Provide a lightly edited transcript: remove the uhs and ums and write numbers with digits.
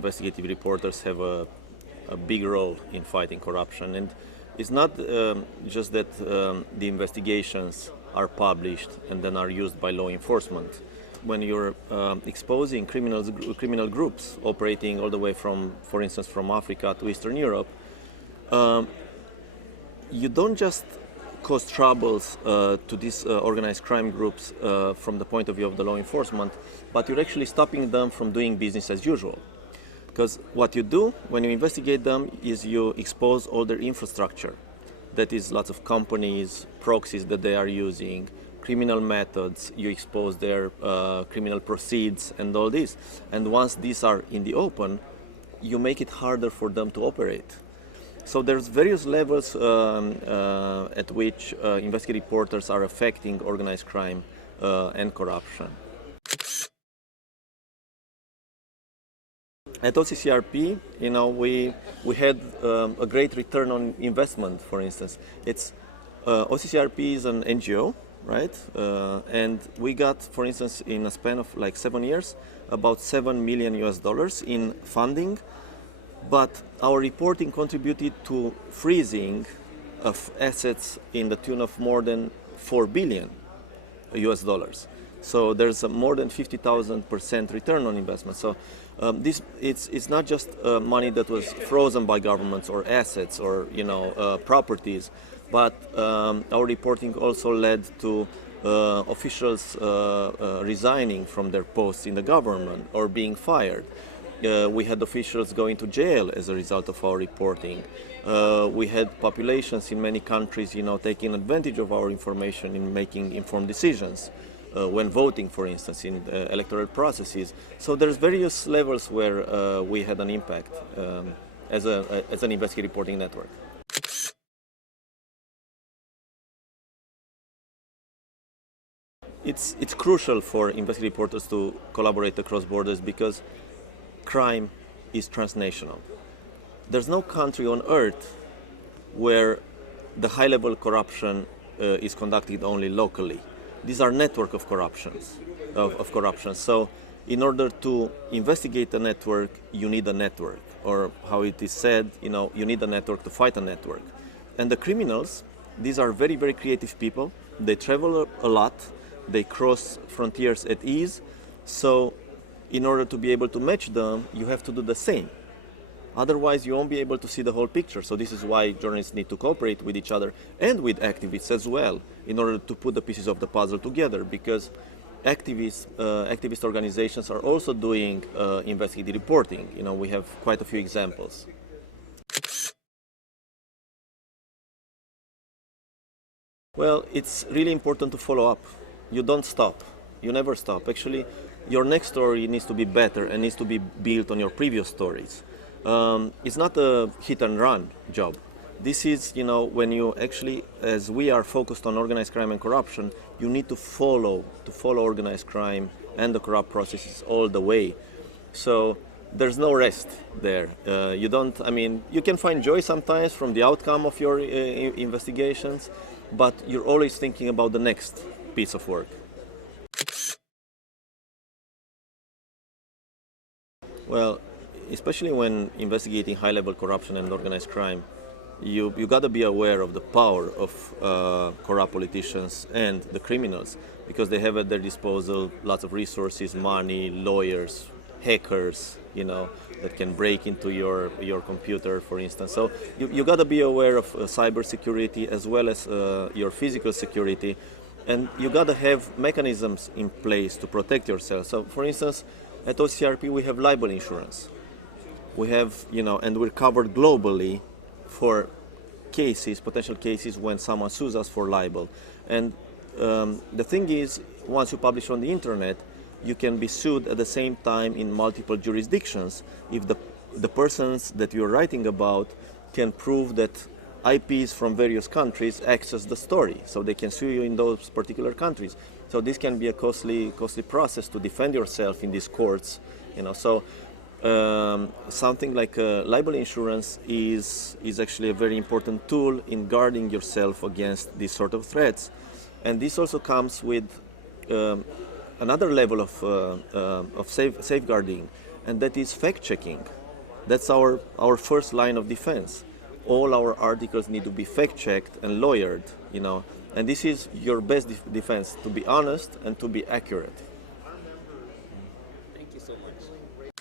investigative reporters have a big role in fighting corruption. And it's not just that the investigations are published and then are used by law enforcement. When you're exposing criminal groups operating all the way from, for instance, from Africa to Eastern Europe, you don't just cause troubles to these organized crime groups from the point of view of the law enforcement, but you're actually stopping them from doing business as usual. Because what you do when you investigate them is you expose all their infrastructure. That is lots of companies, proxies that they are using, criminal methods, you expose their criminal proceeds and all this. And once these are in the open, you make it harder for them to operate. So there's various levels at which investigative reporters are affecting organized crime and corruption. At OCCRP, we had a great return on investment. For instance, OCCRP is an NGO, right? And we got, for instance, in a span of like 7 years, about $7 million in funding. But our reporting contributed to freezing of assets in the tune of more than $4 billion. So there's a more than 50,000% return on investment. So it's not just money that was frozen by governments or assets or properties, but our reporting also led to officials resigning from their posts in the government or being fired. We had officials going to jail as a result of our reporting. We had populations in many countries, taking advantage of our information in making informed decisions when voting, for instance, in electoral processes. So there's various levels where we had an impact as an investigative reporting network. It's crucial for investigative reporters to collaborate across borders because crime is transnational. There's no country on earth where the high-level corruption is conducted only locally. These are network of corruption. So in order to investigate a network, you need a network. Or how it is said, you need a network to fight a network. And the criminals, these are very, very creative people. They travel a lot. They cross frontiers at ease. So in order to be able to match them, you have to do the same. Otherwise, you won't be able to see the whole picture. So this is why journalists need to cooperate with each other and with activists as well in order to put the pieces of the puzzle together, because activist organizations are also doing investigative reporting. We have quite a few examples. Well, it's really important to follow up. You don't stop. You never stop. Actually, your next story needs to be better and needs to be built on your previous stories. It's not a hit and run job. This is, when you actually, as we are focused on organized crime and corruption, you need to follow organized crime and the corrupt processes all the way. So there's no rest there. You can find joy sometimes from the outcome of your investigations, but you're always thinking about the next piece of work. Well, especially when investigating high-level corruption and organized crime, you got to be aware of the power of corrupt politicians and the criminals, because they have at their disposal lots of resources, money, lawyers, hackers, that can break into your computer, for instance. So you got to be aware of cybersecurity as well as your physical security, and you got to have mechanisms in place to protect yourself. So, for instance, at OCCRP we have libel insurance. We have, and we're covered globally for potential cases when someone sues us for libel. And the thing is, once you publish on the internet, you can be sued at the same time in multiple jurisdictions if the persons that you're writing about can prove that IPs from various countries access the story, so they can sue you in those particular countries. So this can be a costly process to defend yourself in these courts. So something like libel insurance is actually a very important tool in guarding yourself against these sort of threats. And this also comes with another level of safeguarding. and that is fact-checking. That's our first line of defense. All our articles need to be fact-checked and lawyered, and this is your best defense, to be honest and to be accurate. Thank you so much.